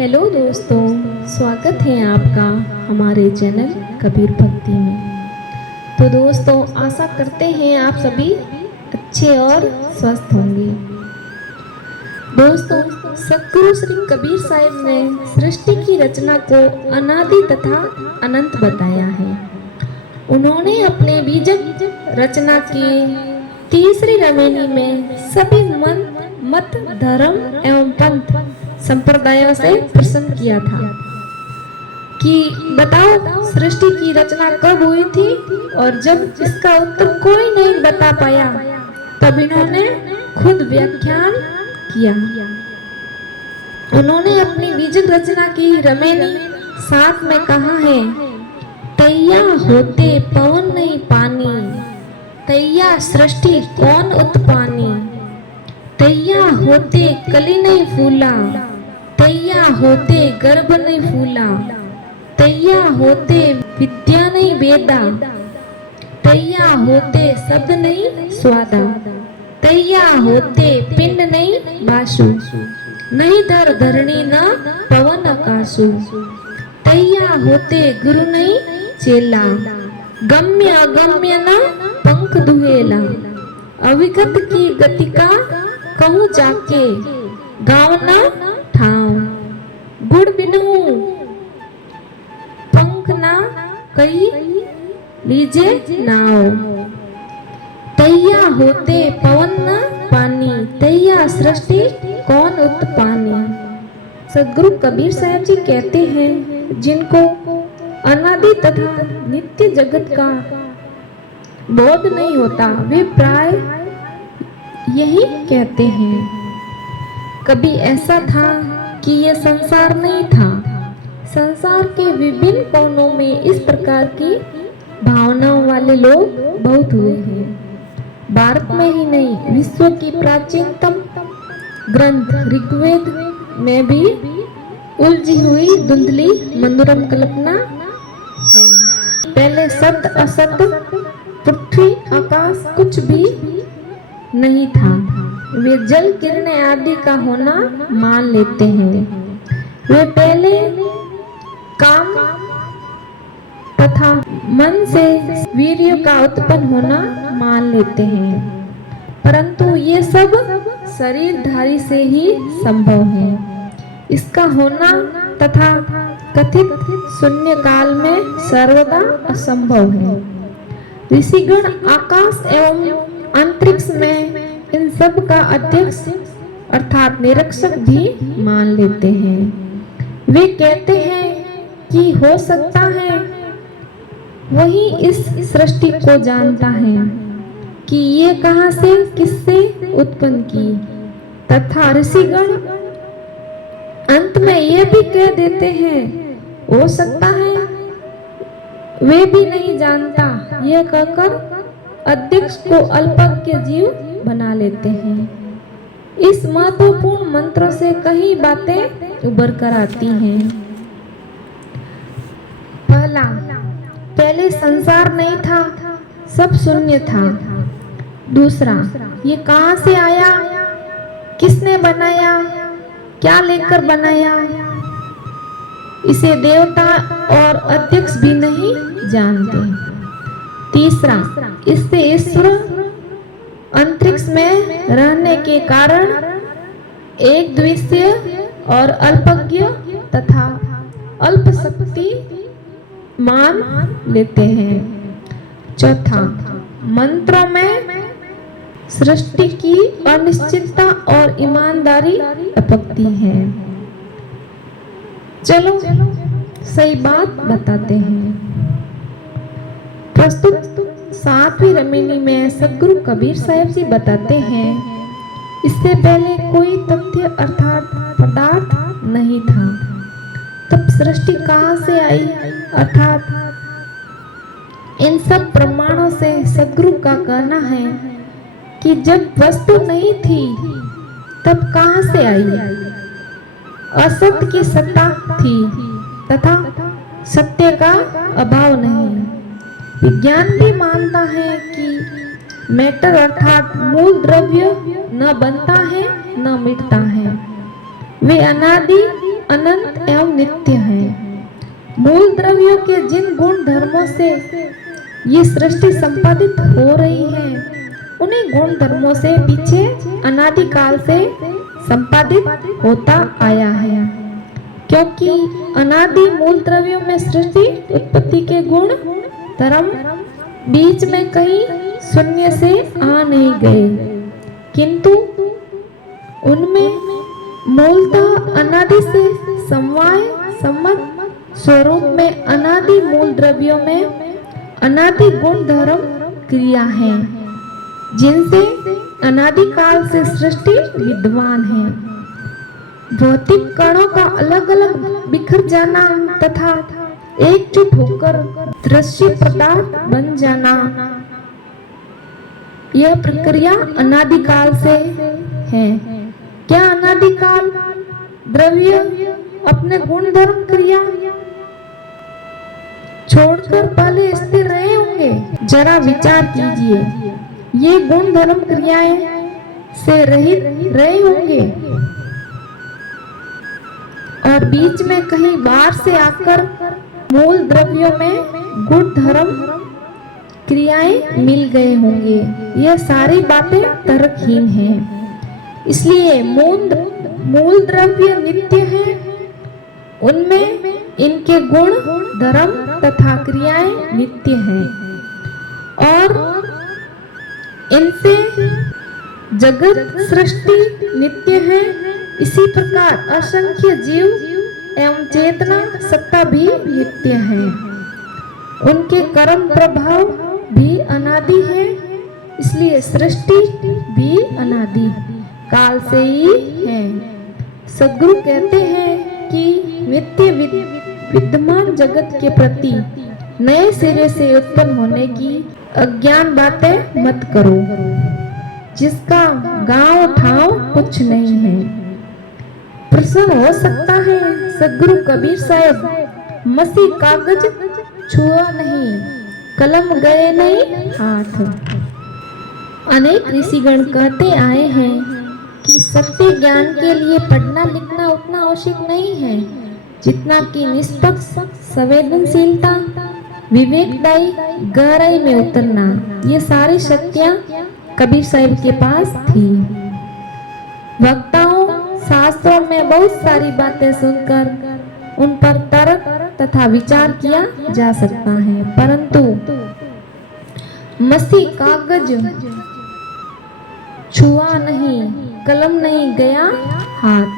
Hello दोस्तों, स्वागत है आपका हमारे चैनल कबीर भक्ति में। तो दोस्तों, आशा करते हैं आप सभी अच्छे और स्वस्थ होंगे। दोस्तों, सतगुरु श्री कबीर साहिब ने सृष्टि की रचना को अनादि तथा अनंत बताया है। उन्होंने अपने बीजक रचना की तीसरी रमेनी में सभी मत, धर्म एवं पंथ संप्रदायों से प्रश्न किया था कि बताओ सृष्टि की रचना कब हुई थी, और जब इसका उत्तर कोई नहीं बता पाया तब इन्होंने खुद व्याख्यान किया। उन्होंने अपनी बीजक रचना की रमेनी 7 में कहा है, तैया होते पवन नहीं पानी, तैया सृष्टि कौन उत्पानी, तैया होते कली नहीं फूला, तैया होते गर्भ नहीं फूला, तैया होते विद्या नहीं वेदा, तैया होते शब्द नहीं स्वादा, तैया होते पिंड नहीं बासु, नहीं धर धरणी न पवन आकाशु, तैया होते गुरु नहीं चेला, गम्य अगम्य न पंख दुहेला, अविगत की गति का कहूँ जाके, गाँव न ठाव, गुड़ बिनहु पंख ना कही लीजे नाव, तैया होते पवन न पानी, तैया सृष्टि कौन उत्पानी। सदगुरु कबीर साहब जी कहते हैं, जिनको अनादि तथा नित्य जगत का बोध नहीं होता वे प्राय यही कहते हैं, कभी ऐसा था कि यह संसार नहीं था। संसार के विभिन्न कोनों में इस प्रकार की भावनाओं वाले लोग बहुत हुए हैं। भारत में ही नहीं, विश्व की प्राचीनतम ग्रंथ ऋग्वेद में भी उलझी हुई धुंधली मनोरम कल्पना है। पहले सत असत, पृथ्वी आकाश कुछ भी नहीं था। वे जल किरणें आदि का होना मान लेते हैं। वे पहले काम तथा मन से वीर्य का उत्पन्न होना मान लेते हैं, परंतु ये सब शरीरधारी से ही संभव है। इसका होना तथा कथित शून्य काल में सर्वदा असंभव है। ऋषिगण आकाश एवं अंतरिक्ष में इन सब का अध्यक्ष अर्थात निरीक्षक भी मान लेते हैं। वे कहते हैं कि हो सकता है वही इस सृष्टि को जानता है कि ये कहां से किससे उत्पन्न की, तथा ऋषिगण अंत में ये भी कह देते हैं, हो सकता है वे भी नहीं जानता, यह कहकर अध्यक्ष को अल्पज्ञ जीव बना लेते हैं। इस महत्वपूर्ण मंत्रों से कई बातें उभर कर आती हैं। पहला, पहले संसार नहीं था, सब शून्य था। दूसरा, ये कहां से आया, किसने बनाया, क्या लेकर बनाया, इसे देवता और अध्यक्ष भी नहीं जानते। तीसरा, इससे ईश्वर अंतरिक्ष में रहने के कारण एक द्वितीय और अल्पज्ञ तथा अल्प शक्ति मान लेते हैं। चौथा, मंत्रों में सृष्टि की अनिश्चितता और ईमानदारी टपकती है। चलो सही बात बताते हैं। प्रस्तुत 7वीं रमेनी में सदगुरु कबीर साहिब जी बताते हैं, इससे पहले कोई तथ्य अर्थात पदार्थ नहीं था, तब सृष्टि कहां से आई, अर्थात इन सब प्रमाणों से सदगुरु का कहना है कि जब वस्तु नहीं थी तब कहां से आई। असत की सत्ता थी तथा सत्य का अभाव नहीं। विज्ञान भी मानता है कि मैटर अर्थात मूल द्रव्य न बनता है न मिटता है। वे अनादि अनंत एवं नित्य हैं। मूल द्रव्यों के जिन गुण धर्मों से ये सृष्टि संपादित हो रही है, उन्हीं गुण धर्मों से पीछे अनादिकाल से संपादित होता आया है। क्योंकि अनादि मूल द्रव्यों में सृष्टि उत्पत्ति के गुण धर्म बीच में कहीं शून्य से आ नहीं गए, किंतु उनमें मूलतः अनादि से समवाय सम्मत स्वरूप में अनादि मूल द्रव्यों में अनादि गुण धर्म क्रिया है, जिनसे अनादिकाल से सृष्टि विद्वान है। भौतिक कणों का अलग अलग बिखर जाना तथा एकजुट होकर दृश्य पदार्थ बन जाना, यह प्रक्रिया अनादिकाल से है। क्या अनादिकाल द्रव्य अपने गुण धर्म क्रिया छोड़कर पहले स्थिर रहे होंगे? जरा विचार कीजिए, ये गुण धर्म क्रियाएं से रहित रहे होंगे और बीच में कहीं बाहर से आकर मूल द्रव्यों में गुण धर्म क्रियाएं मिल गए होंगे। यह सारी बातें तर्कहीन हैं। इसलिए मूल द्रव्य नित्य हैं, उनमें इनके गुण धर्म तथा क्रियाएं नित्य हैं और इनसे जगत सृष्टि नित्य है। इसी प्रकार असंख्य जीव एवं चेतना सत्ता भी नित्य है। उनके कर्म प्रभाव भी अनादि है, इसलिए सृष्टि भी अनादि काल से ही है। सद्गुरु कहते हैं कि नित्य विद्यमान जगत के प्रति नए सिरे से उत्पन्न होने की अज्ञान बातें मत करो, जिसका गांव ठाव कुछ नहीं है। प्रश्न हो सकता है, सद्गुरु कबीर साहब मसीह कागज छुआ नहीं, कलम गए नहीं हाथ। अनेक ऋषिगण कहते आए हैं कि सत्य ज्ञान के लिए पढ़ना लिखना उतना आवश्यक नहीं है जितना कि निष्पक्ष संवेदनशीलता, विवेकदायी गहराई में उतरना। ये सारी शक्तियां कबीर साहब के पास थी। वक्ताओं शास्त्रों में बहुत सारी बातें सुनकर उन पर तर्क तथा विचार किया जा सकता है, परंतु मसीह कागज छुआ नहीं, कलम नहीं गया हाथ।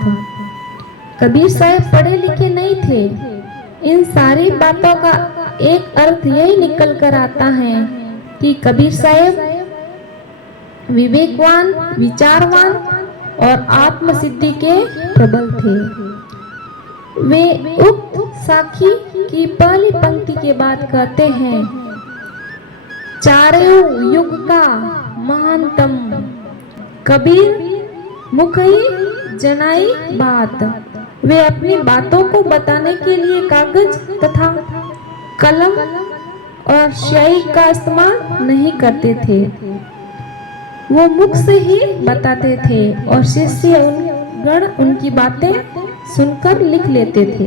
कबीर साहब पढ़े लिखे नहीं थे। इन सारी बातों का एक अर्थ यही निकल कर आता है कि कबीर साहब विवेकवान, विचारवान और आत्म सिद्धि के प्रबल थे। वे उक्त साखी की पहली पंक्ति के बाद कहते हैं, चारों युग का महानतम कबीर मुख ही जनाई बात। वे अपनी बातों को बताने के लिए कागज तथा कलम और स्याही का इस्तेमाल नहीं करते थे, वो मुख से ही बताते थे और शिष्य गण उनकी बातें सुनकर लिख लेते थे।